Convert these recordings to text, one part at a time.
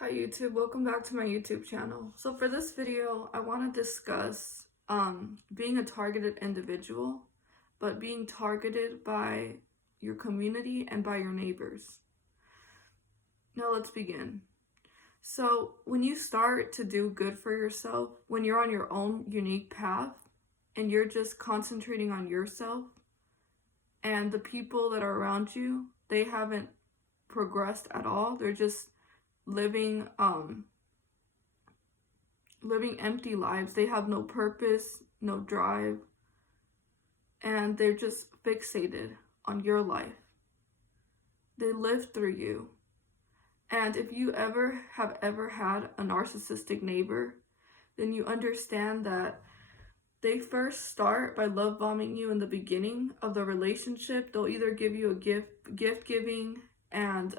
Hi YouTube, welcome back to my YouTube channel. So for this video, I want to discuss being a targeted individual, but being targeted by your community and by your neighbors. Now let's begin. So when you start to do good for yourself, when you're on your own unique path and you're just concentrating on yourself and the people that are around you, they haven't progressed at all. They're just living empty lives. They have no purpose, no drive, and they're just fixated on your life. They live through you. And if you have ever had a narcissistic neighbor, then you understand that they first start by love bombing you in the beginning of the relationship. They'll either give you a gift giving, and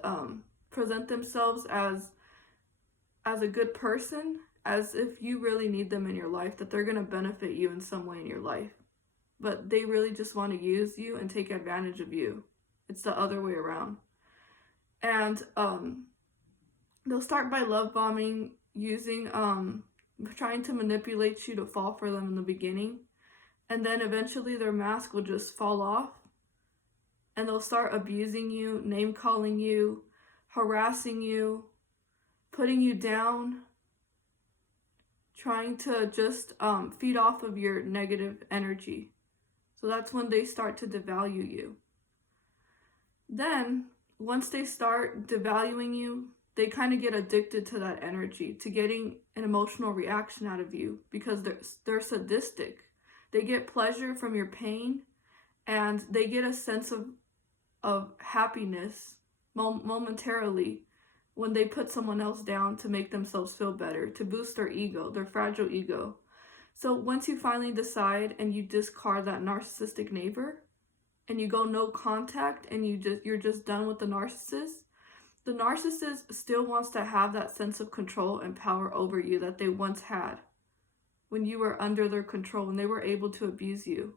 present themselves as a good person, as if you really need them in your life, that they're going to benefit you in some way in your life. But they really just want to use you and take advantage of you. It's the other way around. And they'll start by love bombing, using trying to manipulate you to fall for them in the beginning. And then eventually their mask will just fall off. And they'll start abusing you, name calling you, harassing you, putting you down, trying to just feed off of your negative energy. So that's when they start to devalue you. Then, once they start devaluing you, they kind of get addicted to that energy, to getting an emotional reaction out of you, because they're sadistic. They get pleasure from your pain, and they get a sense of happiness momentarily when they put someone else down to make themselves feel better, to boost their ego, their fragile ego. So once you finally decide and you discard that narcissistic neighbor and you go no contact and you're just done with the narcissist still wants to have that sense of control and power over you that they once had when you were under their control, when they were able to abuse you.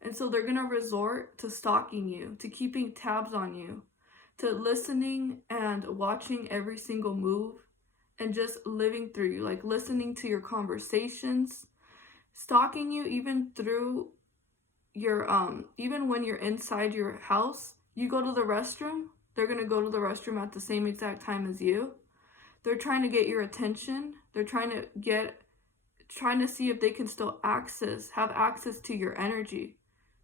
And so they're going to resort to stalking you, to keeping tabs on you, to listening and watching every single move and just living through you, like listening to your conversations, stalking you even through your even when you're inside your house. You go to the restroom, they're going to go to the restroom at the same exact time as you. They're trying to get your attention. They're trying to see if they can still have access to your energy,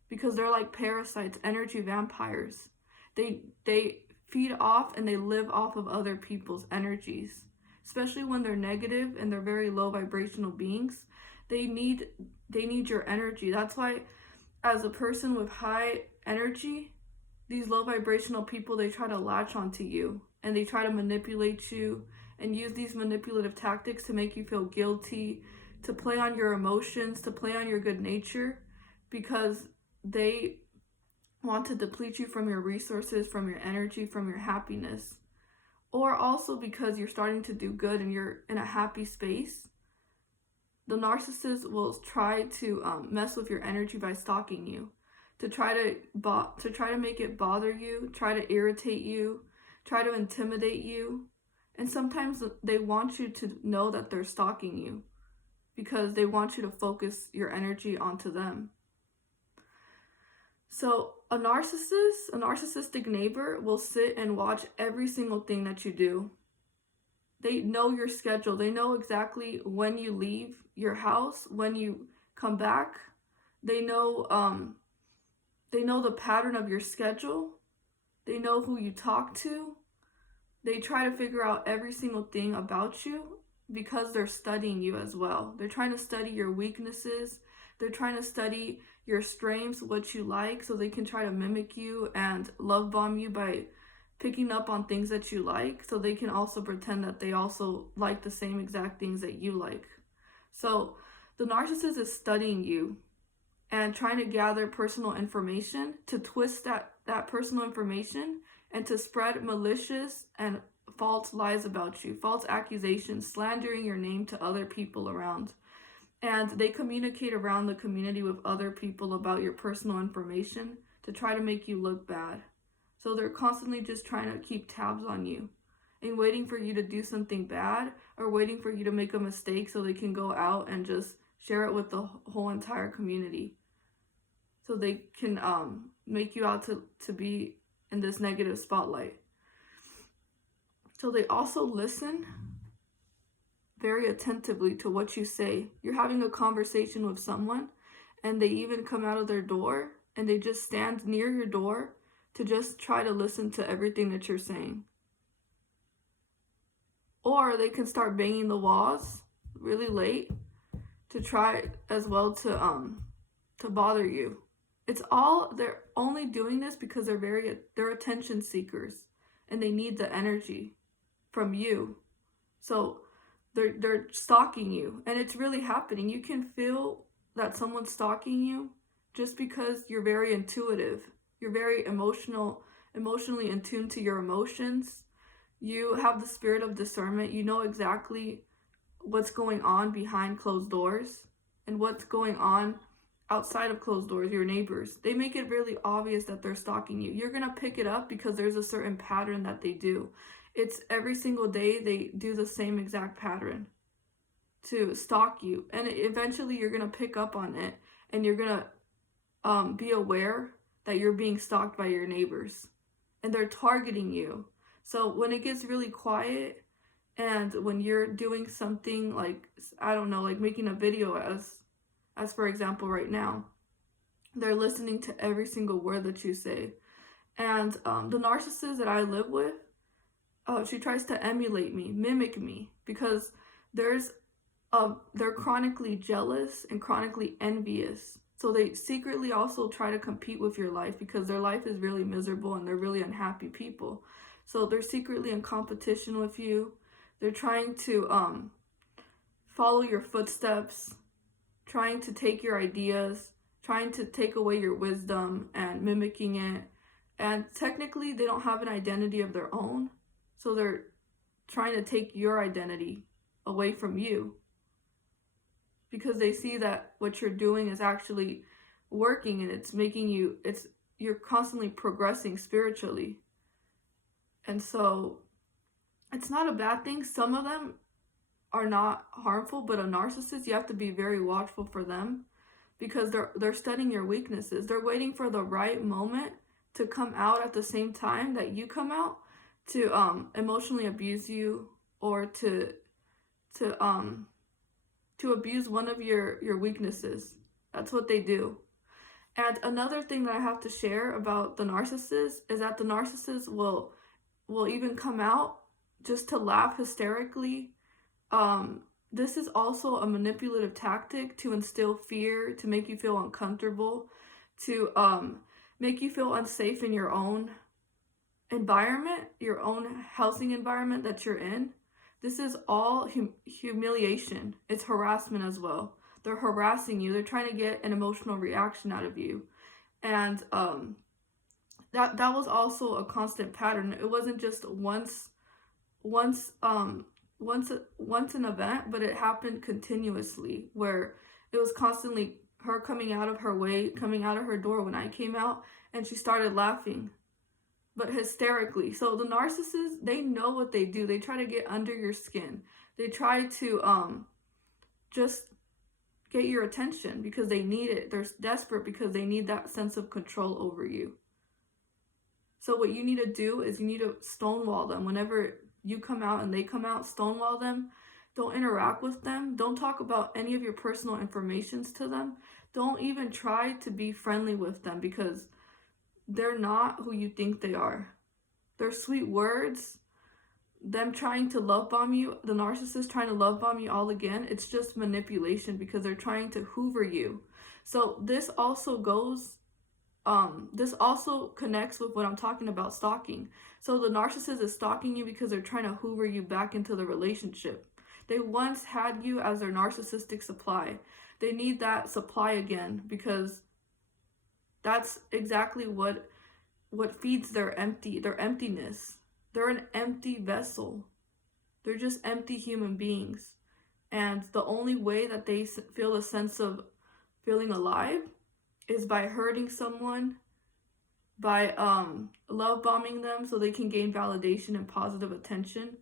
because they're like parasites, energy vampires. They feed off and they live off of other people's energies, especially when they're negative and they're very low vibrational beings. They need your energy. That's why, as a person with high energy, these low vibrational people, they try to latch onto you and they try to manipulate you and use these manipulative tactics to make you feel guilty, to play on your emotions, to play on your good nature, because they want to deplete you from your resources, from your energy, from your happiness. Or also because you're starting to do good and you're in a happy space, the narcissist will try to mess with your energy by stalking you, to try to make it bother you, try to irritate you, try to intimidate you. And sometimes they want you to know that they're stalking you because they want you to focus your energy onto them. So a narcissistic neighbor will sit and watch every single thing that you do. They know your schedule. They know exactly when you leave your house, when you come back. They know the pattern of your schedule. They know who you talk to. They try to figure out every single thing about you because they're studying you as well. They're trying to study your weaknesses. They're trying to study your strengths, what you like, so they can try to mimic you and love bomb you by picking up on things that you like, so they can also pretend that they also like the same exact things that you like. So the narcissist is studying you and trying to gather personal information, to twist that personal information and to spread malicious and false lies about you, false accusations, slandering your name to other people around. And they communicate around the community with other people about your personal information to try to make you look bad. So they're constantly just trying to keep tabs on you and waiting for you to do something bad, or waiting for you to make a mistake so they can go out and just share it with the whole entire community. So they can make you out to be in this negative spotlight. So they also listen very attentively to what you say. You're having a conversation with someone, and they even come out of their door and they just stand near your door to just try to listen to everything that you're saying. Or they can start banging the walls really late to try as well to bother you. They're only doing this because they're attention seekers, and they need the energy from you. So they're stalking you, and it's really happening. You can feel that someone's stalking you just because you're very intuitive. You're very emotionally in tune to your emotions. You have the spirit of discernment. You know exactly what's going on behind closed doors and what's going on outside of closed doors, your neighbors. They make it really obvious that they're stalking you. You're going to pick it up because there's a certain pattern that they do. It's every single day they do the same exact pattern to stalk you. And eventually you're going to pick up on it, and you're going to be aware that you're being stalked by your neighbors, and they're targeting you. So when it gets really quiet, and when you're doing something like, I don't know, like making a video as for example right now, they're listening to every single word that you say. And the narcissist that I live with, she tries to emulate me, mimic me, because they're chronically jealous and chronically envious. So they secretly also try to compete with your life because their life is really miserable and they're really unhappy people. So they're secretly in competition with you. They're trying to follow your footsteps, trying to take your ideas, trying to take away your wisdom and mimicking it. And technically, they don't have an identity of their own. So they're trying to take your identity away from you, because they see that what you're doing is actually working, and it's making you're constantly progressing spiritually. And so it's not a bad thing. Some of them are not harmful, but a narcissist, you have to be very watchful for them, because they're studying your weaknesses. They're waiting for the right moment to come out at the same time that you come out, to emotionally abuse you, or to abuse one of your weaknesses. That's what they do. And another thing that I have to share about the narcissist is that the narcissist will even come out just to laugh hysterically. This is also a manipulative tactic to instill fear, to make you feel uncomfortable, to make you feel unsafe in your own environment, your own housing environment that you're in. This is all humiliation. It's harassment as well. They're harassing you. They're trying to get an emotional reaction out of you. And that was also a constant pattern. It wasn't just once an event, but it happened continuously, where it was constantly her coming out of her way, coming out of her door when I came out, and she started laughing, but hysterically. So the narcissists, they know what they do. They try to get under your skin. They try to just get your attention because they need it. They're desperate because they need that sense of control over you. So what you need to do is you need to stonewall them. Whenever you come out and they come out, stonewall them. Don't interact with them. Don't talk about any of your personal informations to them. Don't even try to be friendly with them, because they're not who you think they are. Their sweet words, them trying to love bomb you, the narcissist trying to love bomb you all again, it's just manipulation, because they're trying to hoover you. So this also connects with what I'm talking about, stalking. So the narcissist is stalking you because they're trying to hoover you back into the relationship. They once had you as their narcissistic supply. They need that supply again, because that's exactly what feeds their emptiness. They're an empty vessel. They're just empty human beings. And the only way that they feel a sense of feeling alive is by hurting someone, by love bombing them so they can gain validation and positive attention,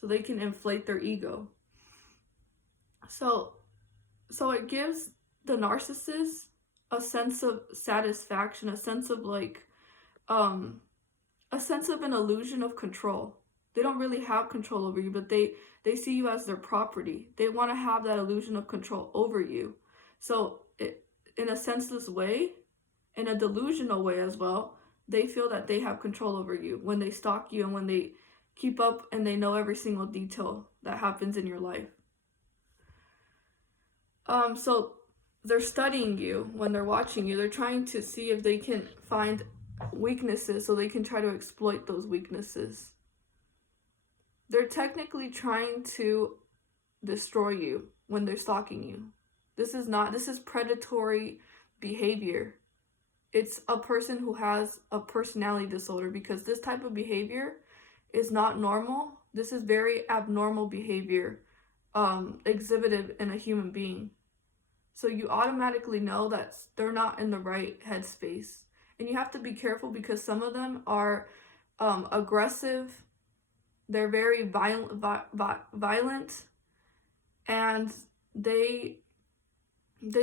so they can inflate their ego. So it gives the narcissist a sense of satisfaction, a sense of a sense of an illusion of control. They don't really have control over you, but they see you as their property. They want to have that illusion of control over you. So in a senseless way, in a delusional way as well, they feel that they have control over you when they stalk you and when they keep up and they know every single detail that happens in your life. So they're studying you when they're watching you. They're trying to see if they can find weaknesses so they can try to exploit those weaknesses. They're technically trying to destroy you when they're stalking you. This is predatory behavior. It's a person who has a personality disorder, because this type of behavior is not normal. This is very abnormal behavior exhibited in a human being. So you automatically know that they're not in the right headspace. And you have to be careful, because some of them are aggressive. They're very violent, and they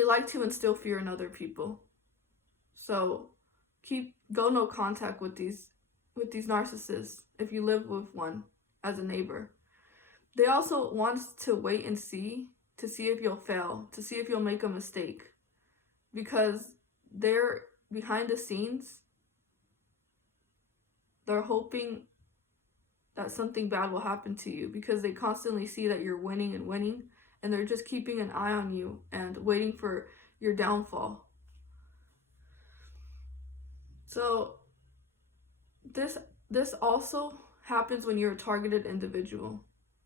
like to instill fear in other people. So go no contact with these narcissists if you live with one as a neighbor. They also want to wait and see, to see if you'll fail, to see if you'll make a mistake, because they're behind the scenes. They're hoping that something bad will happen to you, because they constantly see that you're winning and winning, and they're just keeping an eye on you and waiting for your downfall. So this also happens when you're a targeted individual.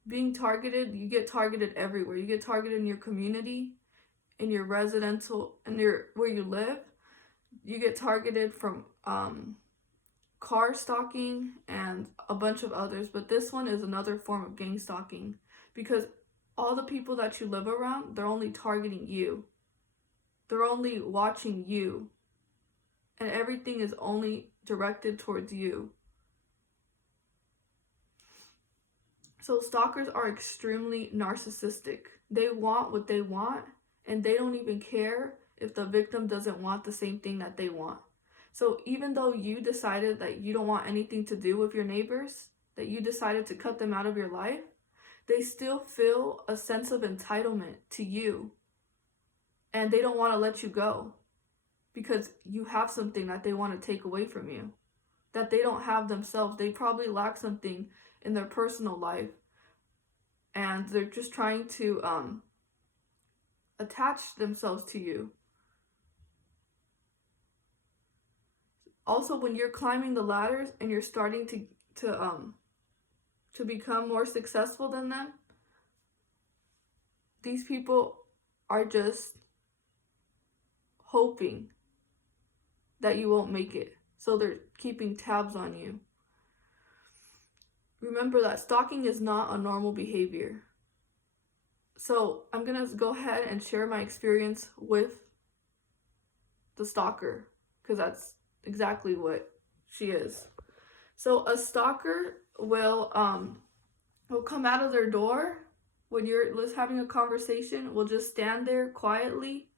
Being targeted, you get targeted everywhere. You get targeted in your community, in your residential, where you live. You get targeted from car stalking and a bunch of others, but this one is another form of gang stalking, because all the people that you live around, they're only targeting you. They're only watching you, and everything is only directed towards you. So stalkers are extremely narcissistic. They want what they want, and they don't even care if the victim doesn't want the same thing that they want. So even though you decided that you don't want anything to do with your neighbors, that you decided to cut them out of your life, they still feel a sense of entitlement to you. And they don't want to let you go, because you have something that they want to take away from you, that they don't have themselves. They probably lack something in their personal life, and they're just trying to attach themselves to you. Also, when you're climbing the ladders and you're starting to become more successful than them, these people are just hoping that you won't make it. So they're keeping tabs on you. Remember that stalking is not a normal behavior. So I'm going to go ahead and share my experience with the stalker, because that's exactly what she is. So a stalker will come out of their door when you're having a conversation, will just stand there quietly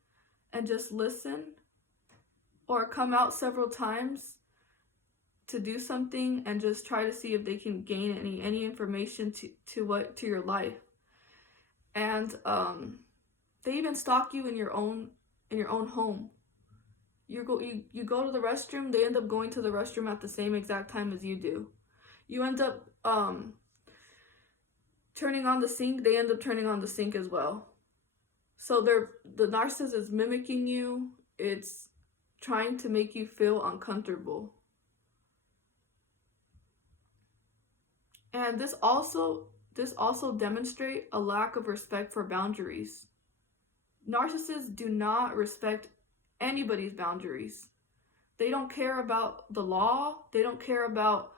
and just listen, or come out several times to do something and just try to see if they can gain any information to your life. And they even stalk you in your own home. You go to the restroom, they end up going to the restroom at the same exact time as you do. You end up turning on the sink, they end up turning on the sink as well. So the narcissist is mimicking you. It's trying to make you feel uncomfortable. And this also demonstrates a lack of respect for boundaries. Narcissists do not respect anybody's boundaries. They don't care about the law. They don't care about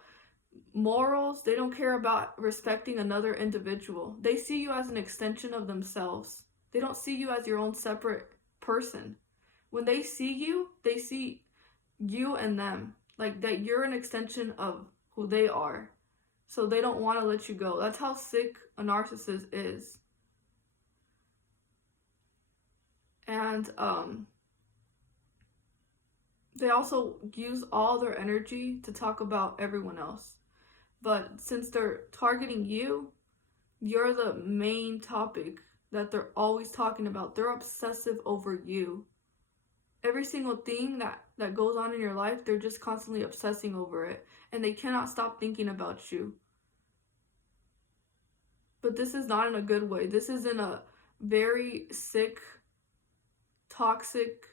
morals. They don't care about respecting another individual. They see you as an extension of themselves. They don't see you as your own separate person. When they see you and them. like that you're an extension of who they are. So they don't want to let you go. That's how sick a narcissist is. And they also use all their energy to talk about everyone else. But since they're targeting you, you're the main topic that they're always talking about. They're obsessive over you. Every single thing that goes on in your life, they're just constantly obsessing over it. And they cannot stop thinking about you. But this is not in a good way. This is in a very sick, toxic,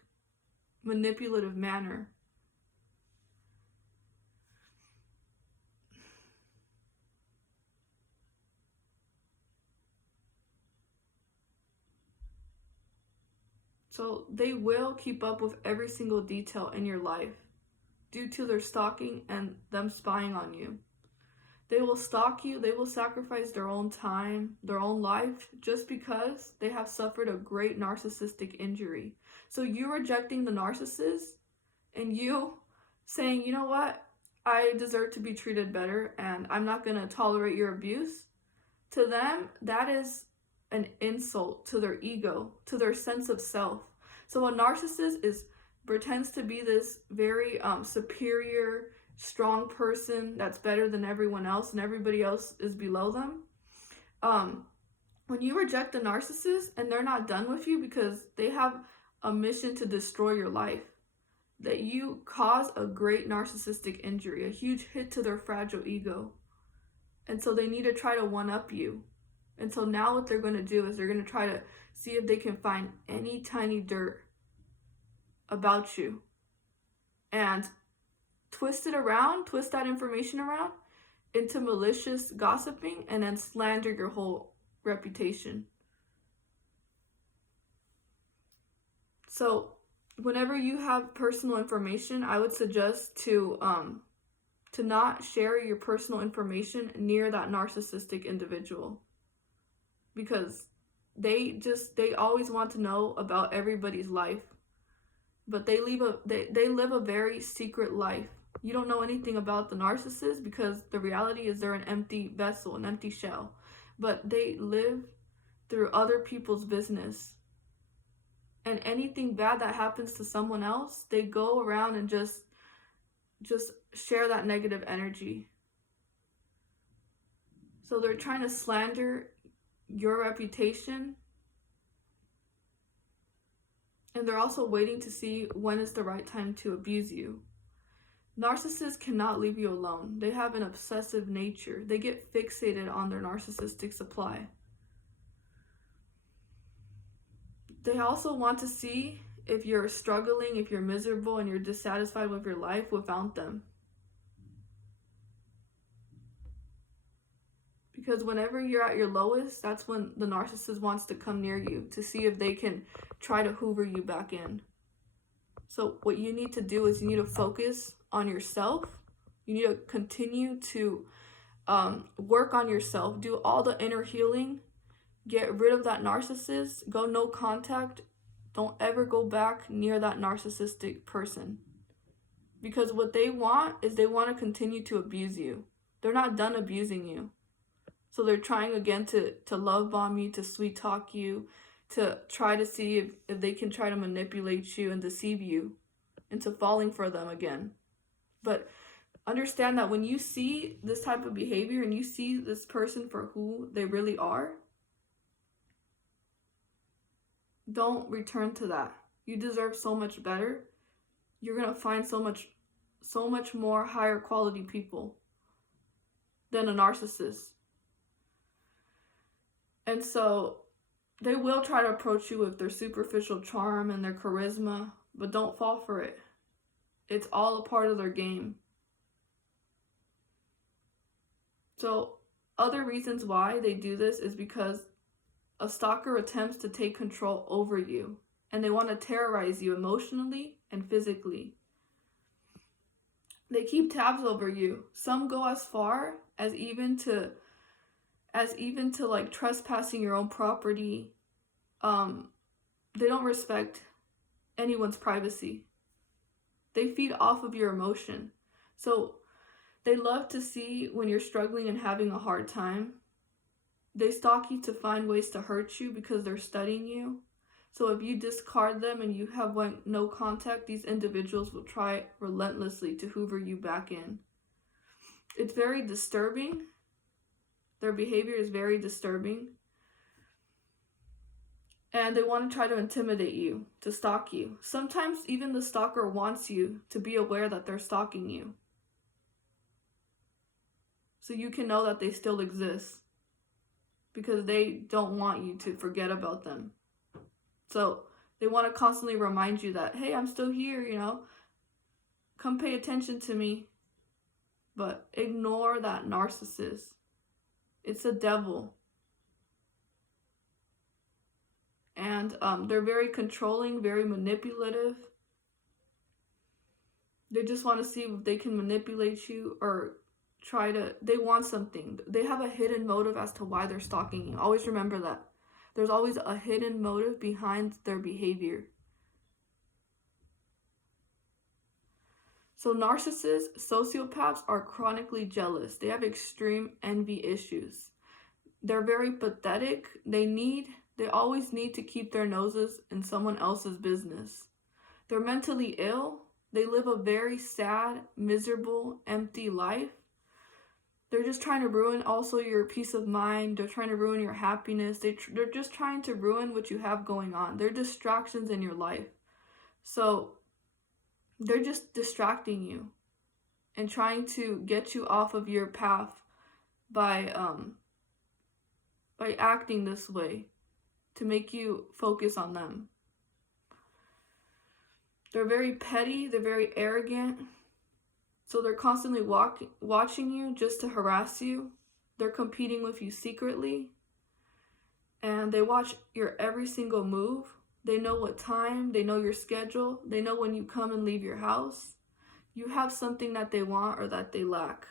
manipulative manner. So they will keep up with every single detail in your life due to their stalking and them spying on you. They will stalk you, they will sacrifice their own time, their own life, just because they have suffered a great narcissistic injury. So you rejecting the narcissist and you saying, you know what, I deserve to be treated better and I'm not going to tolerate your abuse, to them, that is an insult to their ego, to their sense of self. So a narcissist pretends to be this very superior, strong person that's better than everyone else and everybody else is below them. When you reject a narcissist and they're not done with you because they have a mission to destroy your life, that you cause a great narcissistic injury, a huge hit to their fragile ego. And so they need to try to one-up you. And so now what they're going to do is they're going to try to see if they can find any tiny dirt about you and twist that information around into malicious gossiping and then slander your whole reputation. So whenever you have personal information, I would suggest to not share your personal information near that narcissistic individual, because they always want to know about everybody's life, but they live a very secret life. You don't know anything about the narcissist because the reality is they're an empty vessel, an empty shell, but they live through other people's business. And anything bad that happens to someone else, they go around and just share that negative energy. So they're trying to slander your reputation. And they're also waiting to see when is the right time to abuse you. Narcissists cannot leave you alone. They have an obsessive nature. They get fixated on their narcissistic supply. They also want to see if you're struggling, if you're miserable, and you're dissatisfied with your life without them. Because whenever you're at your lowest, that's when the narcissist wants to come near you to see if they can try to hoover you back in. So what you need to do is you need to focus on yourself. You need to continue to work on yourself. Do all the inner healing. Get rid of that narcissist. Go no contact. Don't ever go back near that narcissistic person. Because what they want is they want to continue to abuse you. They're not done abusing you. So they're trying again to love bomb you, to sweet talk you, to try to see if they can try to manipulate you and deceive you into falling for them again. But understand that when you see this type of behavior and you see this person for who they really are, don't return to that. You deserve so much better. You're going to find so much more higher quality people than a narcissist. And so they will try to approach you with their superficial charm and their charisma, but don't fall for it. It's all a part of their game. So other reasons why they do this is because a stalker attempts to take control over you, and they want to terrorize you emotionally and physically. They keep tabs over you. Some go as far as even to like trespassing your own property. They don't respect anyone's privacy. They feed off of your emotion. So they love to see when you're struggling and having a hard time. They stalk you to find ways to hurt you because they're studying you. So if you discard them and you have no contact, these individuals will try relentlessly to hoover you back in. It's very disturbing. Their behavior is very disturbing. And they want to try to intimidate you, to stalk you. Sometimes even the stalker wants you to be aware that they're stalking you, so you can know that they still exist, because they don't want you to forget about them. So they want to constantly remind you that, hey, I'm still here, come pay attention to me. But ignore that narcissist. It's a devil. And they're very controlling, very manipulative. They just want to see if they can manipulate you or they want something. They have a hidden motive as to why they're stalking you. Always remember that. There's always a hidden motive behind their behavior. So narcissists, sociopaths are chronically jealous. They have extreme envy issues. They're very pathetic. They always need to keep their noses in someone else's business. They're mentally ill. They live a very sad, miserable, empty life. They're just trying to ruin also your peace of mind. They're trying to ruin your happiness. They're just trying to ruin what you have going on. They're distractions in your life. So they're just distracting you and trying to get you off of your path by acting this way to make you focus on them. They're very petty. They're very arrogant. So they're constantly watching you just to harass you. They're competing with you secretly. And they watch your every single move. They know what time. They know your schedule. They know when you come and leave your house. You have something that they want or that they lack.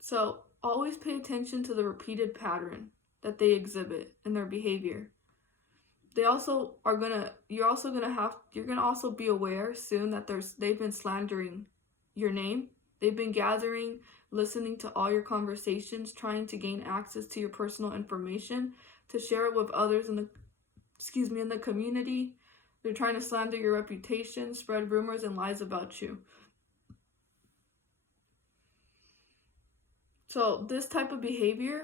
So always pay attention to the repeated pattern that they exhibit in their behavior. You're also be aware soon that they've been slandering your name. They've been gathering, listening to all your conversations, trying to gain access to your personal information to share it with others in the community. They're trying to slander your reputation, spread rumors and lies about you. So this type of behavior,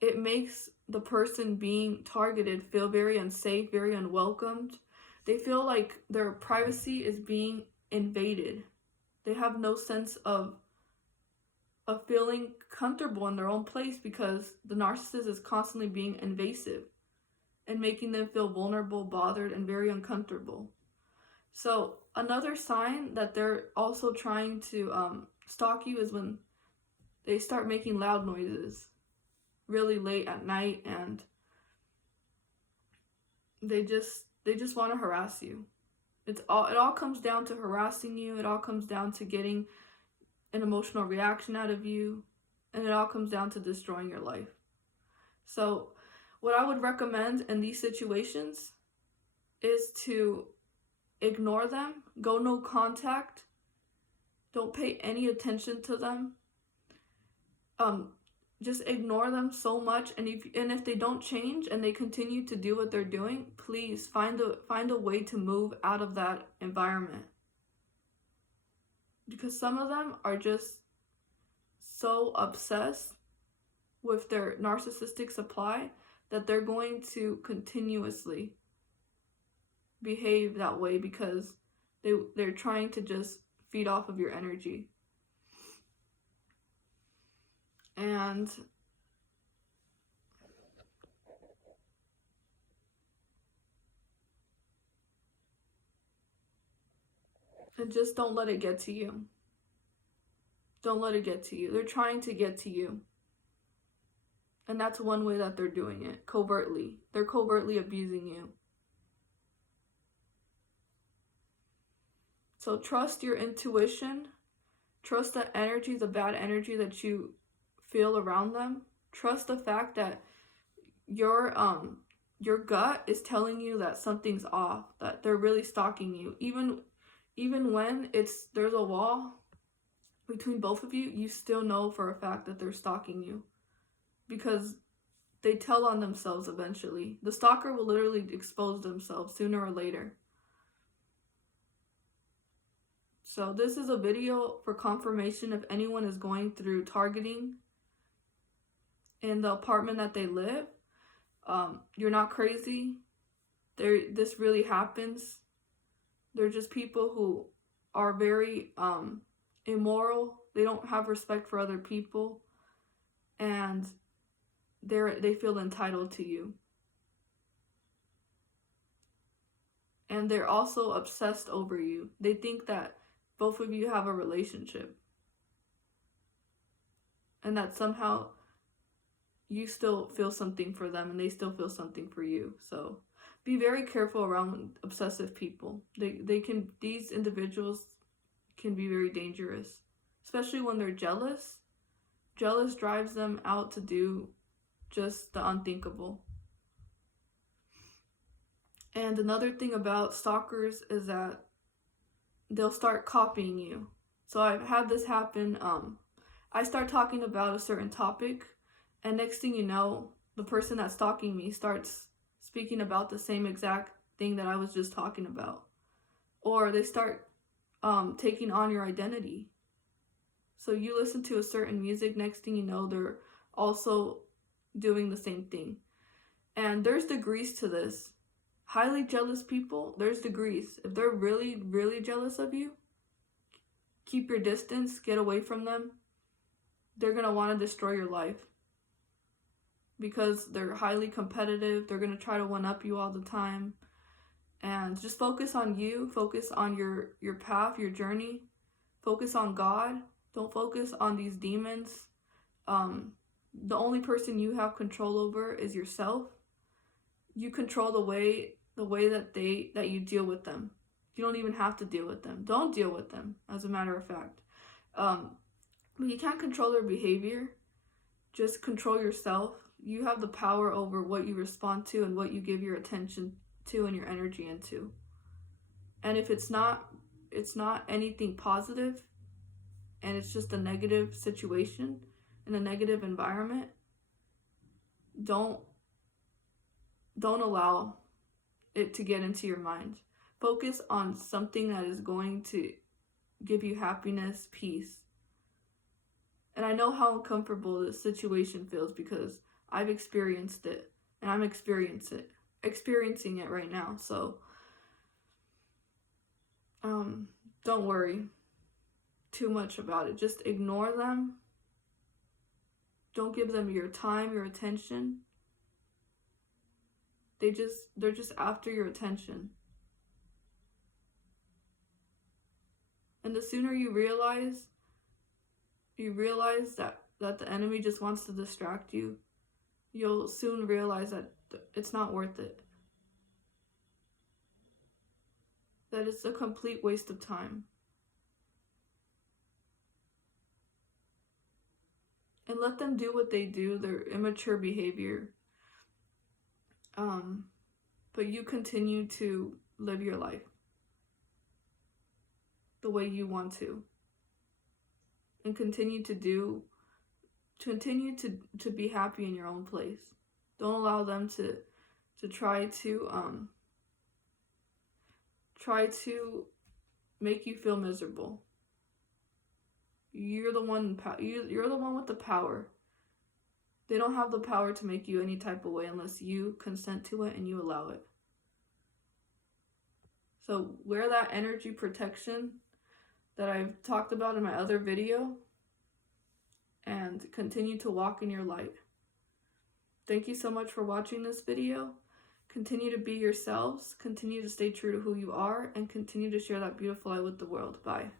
it makes the person being targeted feel very unsafe, very unwelcomed. They feel like their privacy is being invaded. They have no sense of feeling comfortable in their own place because the narcissist is constantly being invasive and making them feel vulnerable, bothered, and very uncomfortable. So another sign that they're also trying to stalk you is when they start making loud noises really late at night, and they just want to harass you. It all comes down to harassing you. It all comes down to getting an emotional reaction out of you, and it all comes down to destroying your life. So what I would recommend in these situations is to ignore them, go no contact, don't pay any attention to them. Just ignore them so much, and if they don't change and they continue to do what they're doing, please find a way to move out of that environment. Because some of them are just so obsessed with their narcissistic supply that they're going to continuously behave that way because they're trying to just feed off of your energy. And just don't let it get to you. Don't let it get to you. They're trying to get to you. And that's one way that they're doing it, covertly. They're covertly abusing you. So trust your intuition. Trust the energy, the bad energy that you feel around them. Trust the fact that your your gut is telling you that something's off, that they're really stalking you. Even when there's a wall between both of you, you still know for a fact that they're stalking you, because they tell on themselves eventually. The stalker will literally expose themselves sooner or later. So this is a video for confirmation if anyone is going through targeting in the apartment that they live. You're not crazy. This really happens. They're just people who are very immoral. They don't have respect for other people, and they feel entitled to you. And they're also obsessed over you. They think that both of you have a relationship, and that somehow you still feel something for them and they still feel something for you. So be very careful around obsessive people. These individuals can be very dangerous, especially when they're jealous. Jealous drives them out to do just the unthinkable. And another thing about stalkers is that they'll start copying you. So I've had this happen. I start talking about a certain topic, and next thing you know, the person that's stalking me starts speaking about the same exact thing that I was just talking about. Or they start taking on your identity. So you listen to a certain music, next thing you know, they're also doing the same thing. And there's degrees to this. Highly jealous people, there's degrees. If they're really, really jealous of you, keep your distance, get away from them. They're going to want to destroy your life, because they're highly competitive. They're going to try to one-up you all the time. And just focus on you. Focus on your path, your journey. Focus on God. Don't focus on these demons. The only person you have control over is yourself. You control the way that you deal with them. You don't even have to deal with them. Don't deal with them, as a matter of fact. But you can't control their behavior. Just control yourself. You have the power over what you respond to and what you give your attention to and your energy into. And if it's not anything positive, and it's just a negative situation in a negative environment, don't allow it to get into your mind. Focus on something that is going to give you happiness, peace. And I know how uncomfortable this situation feels, because I've experienced it, and I'm experiencing it right now. So don't worry too much about it. Just ignore them. Don't give them your time, your attention. They're just after your attention. And the sooner you realize that the enemy just wants to distract you, you'll soon realize that it's not worth it. That it's a complete waste of time. And let them do what they do, their immature behavior. But you continue to live your life the way you want to. And continue to be happy in your own place. Don't allow them to try to make you feel miserable. You're the one with the power. They don't have the power to make you any type of way unless you consent to it and you allow it. So wear that energy protection that I've talked about in my other video, and continue to walk in your light. Thank you so much for watching this video. Continue to be yourselves, continue to stay true to who you are, and continue to share that beautiful light with the world. Bye.